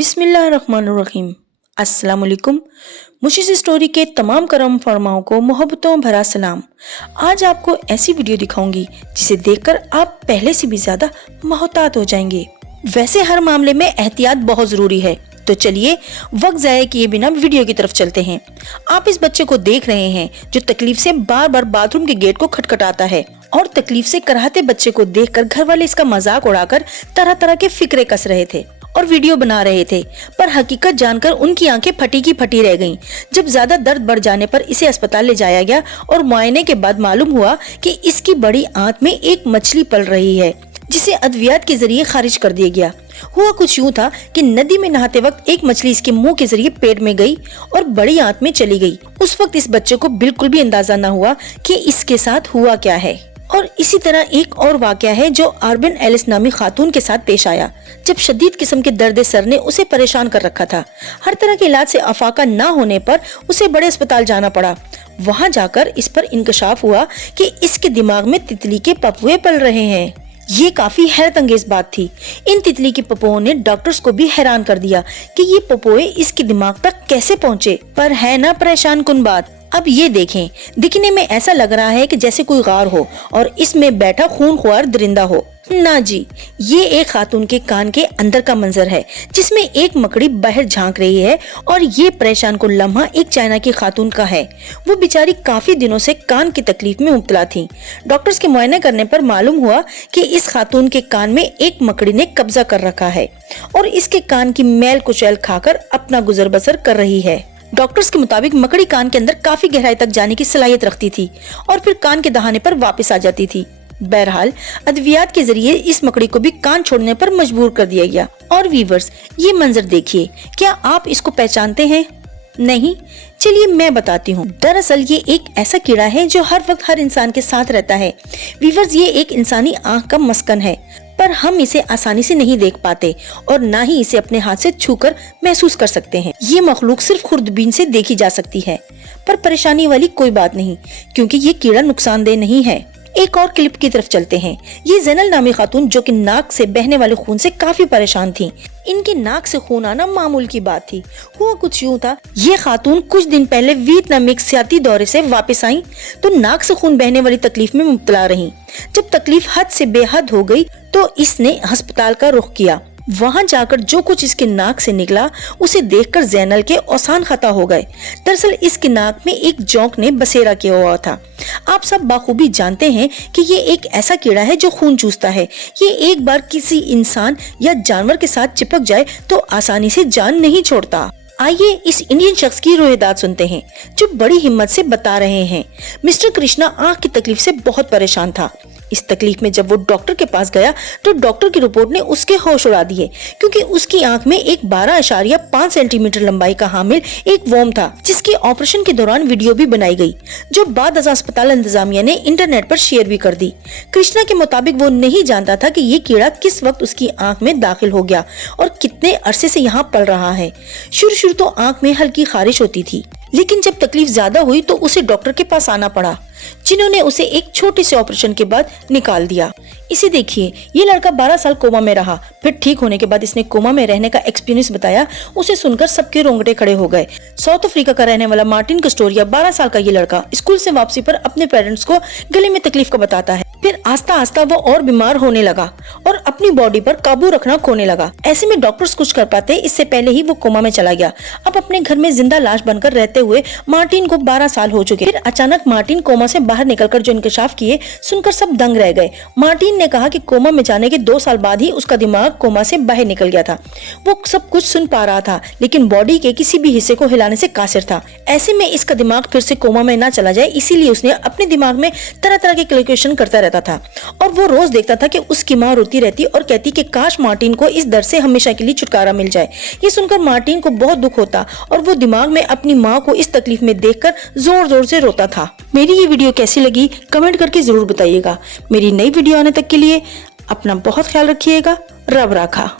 बिस्मिल्लाहिर्रहमानिर्रहीम। अस्सलाम वालेकुम। मुशीस स्टोरी के तमाम करम फरमाओं को मोहब्बतों भरा सलाम। आज आपको ऐसी वीडियो दिखाऊंगी जिसे देखकर आप पहले से भी ज्यादा मोहतात हो जाएंगे। वैसे हर मामले में एहतियात बहुत जरूरी है, तो चलिए वक्त जाया किए बिना वीडियो की तरफ चलते हैं। आप इस बच्चे को देख रहे हैं जो तकलीफ से बार बार बाथरूम के गेट को खटखटाता है और तकलीफ से कराहते बच्चे को देखकर घर वाले इसका मजाक उड़ाकर तरह तरह के फिक्रे कस रहे थे और वीडियो बना रहे थे, पर हकीकत जानकर उनकी आंखें फटी की फटी रह गईं। जब ज्यादा दर्द बढ़ जाने पर इसे अस्पताल ले जाया गया और मुआयने के बाद मालूम हुआ कि इसकी बड़ी आंत में एक मछली पल रही है, जिसे अद्वियात के जरिए खारिज कर दिया गया। हुआ कुछ यूं था कि नदी में नहाते वक्त एक मछली इसके मुंह के जरिए पेट में गई और बड़ी आंत में चली गई। उस वक्त इस बच्चे को बिल्कुल भी अंदाजा न हुआ कि इसके साथ हुआ क्या है। और इसी तरह एक और वाकया है जो आर्बिन एलिस नामी खातून के साथ पेश आया, जब शदीद किस्म के दर्द सर ने उसे परेशान कर रखा था। हर तरह के इलाज से अफाका न होने पर उसे बड़े अस्पताल जाना पड़ा। वहां जाकर इस पर इंकशाफ हुआ कि इसके दिमाग में तितली के पपुए पल रहे हैं। ये काफी हैरत अंगेज बात थी। इन तितली के पपोओं ने डॉक्टर्स को भी हैरान कर दिया कि ये पपोए इसके दिमाग तक कैसे पहुँचे। पर है ना परेशान कुन बात। अब ये देखें, दिखने में ऐसा लग रहा है कि जैसे कोई गार हो और इसमें बैठा खूनख्वार दरिंदा हो। ना जी, ये एक खातून के कान के अंदर का मंजर है जिसमें एक मकड़ी बाहर झांक रही है। और ये परेशान कुन लम्हा एक चाइना की खातून का है। वो बेचारी काफी दिनों से कान की तकलीफ में मुब्तला थी। डॉक्टर्स के मुआयने करने पर मालूम हुआ कि इस खातून के कान में एक मकड़ी ने कब्जा कर रखा है और इसके कान की मैल कुचैल खाकर अपना गुजर बसर कर रही है। डॉक्टर्स के मुताबिक मकड़ी कान के अंदर काफी गहराई तक जाने की सलाहियत रखती थी और फिर कान के दहाने पर वापस आ जाती थी। बहरहाल अद्वियात के जरिए इस मकड़ी को भी कान छोड़ने पर मजबूर कर दिया गया। और वीवर्स, ये मंजर देखिए, क्या आप इसको पहचानते हैं? नहीं? चलिए मैं बताती हूँ। दरअसल ये एक ऐसा कीड़ा है जो हर वक्त हर इंसान के साथ रहता है। वीवर्स, ये एक इंसानी आंख का मस्कन है, पर हम इसे आसानी से नहीं देख पाते और ना ही इसे अपने हाथ से छूकर महसूस कर सकते हैं। ये मखलूक सिर्फ खुर्दबीन से देखी जा सकती है, पर परेशानी वाली कोई बात नहीं, क्योंकि ये कीड़ा नुकसानदेह नहीं है। एक और क्लिप की तरफ चलते हैं। ये ज़ैनल नामी खातून जो कि नाक से बहने वाले खून से काफी परेशान थी। इनकी नाक से खून आना मामूल की बात थी। हुआ कुछ यूं था, ये खातून कुछ दिन पहले वियतनामिक सियाती दौरे से वापस आई तो नाक से खून बहने वाली तकलीफ में मुब्तला रही। जब तकलीफ हद से बेहद हो गई तो इसने अस्पताल का रुख किया। वहां जाकर जो कुछ इसके नाक से निकला उसे देखकर ज़ैनल के औसान खता हो गए। दरअसल इसके नाक में एक जोंक ने बसेरा किया हुआ था। आप सब बाखूबी जानते हैं कि ये एक ऐसा कीड़ा है जो खून चूसता है। ये एक बार किसी इंसान या जानवर के साथ चिपक जाए तो आसानी से जान नहीं छोड़ता। आइए इस इंडियन शख्स की रोहिदात सुनते हैं जो बड़ी हिम्मत से बता रहे हैं। मिस्टर कृष्णा आंख की तकलीफ से बहुत परेशान था। इस तकलीफ में जब वो डॉक्टर के पास गया तो डॉक्टर की रिपोर्ट ने उसके होश उड़ा दिए, क्योंकि उसकी आंख में एक 12.5 सेंटीमीटर लंबाई का हामिल एक वर्म था, जिसके ऑपरेशन के दौरान वीडियो भी बनाई गई, जो बाद अस्पताल इंतजामिया ने इंटरनेट पर शेयर भी कर दी। कृष्णा के मुताबिक वो नहीं जानता था कि ये कीड़ा किस वक्त उसकी आंख में दाखिल हो गया और कितने अरसे से यहाँ पल रहा है। शुरू तो आंख में हल्की खारिश होती थी, लेकिन जब तकलीफ ज्यादा हुई तो उसे डॉक्टर के पास आना पड़ा, जिन्होंने उसे एक छोटे से ऑपरेशन के बाद निकाल दिया। इसे देखिए, ये लड़का 12 साल कोमा में रहा, फिर ठीक होने के बाद इसने कोमा में रहने का एक्सपीरियंस बताया। उसे सुनकर सबके रोंगटे खड़े हो गए। साउथ अफ्रीका का रहने वाला मार्टिन कस्टोरिया 12 साल का ये लड़का स्कूल से वापसी पर अपने पेरेंट्स को गले में तकलीफ का बताता है। फिर आस्ता आस्ता वो और बीमार होने लगा और अपनी बॉडी पर काबू रखना खोने लगा। ऐसे में डॉक्टर्स कुछ कर पाते, इससे पहले ही वो कोमा में चला गया। अब अपने घर में जिंदा लाश बनकर रहते हुए मार्टिन को 12 साल हो चुके। फिर अचानक मार्टिन कोमा से बाहर निकलकर जो इंकशाफ किए सुनकर सब दंग रह गए। मार्टिन ने कहा कि कोमा में जाने के 2 साल बाद ही उसका दिमाग कोमा से बाहर निकल गया था। वो सब कुछ सुन पा रहा था, लेकिन बॉडी के किसी भी हिस्से को हिलाने से कासिर था। ऐसे में इसका दिमाग फिर से कोमा में ना चला जाए, इसीलिए उसने अपने दिमाग में तरह तरह के कैलकुलेशन करता रहता था। और वो रोज देखता था कि उसकी माँ रोती रहती और कहती कि काश मार्टिन को इस दर्द से हमेशा के लिए छुटकारा मिल जाए। ये सुनकर मार्टिन को बहुत दुख होता और वो दिमाग में अपनी माँ को इस तकलीफ में देखकर जोर जोर से रोता था। मेरी ये वीडियो कैसी लगी कमेंट करके जरूर बताइएगा। मेरी नई वीडियो आने तक के लिए अपना बहुत ख्याल रखिएगा। रब राखा।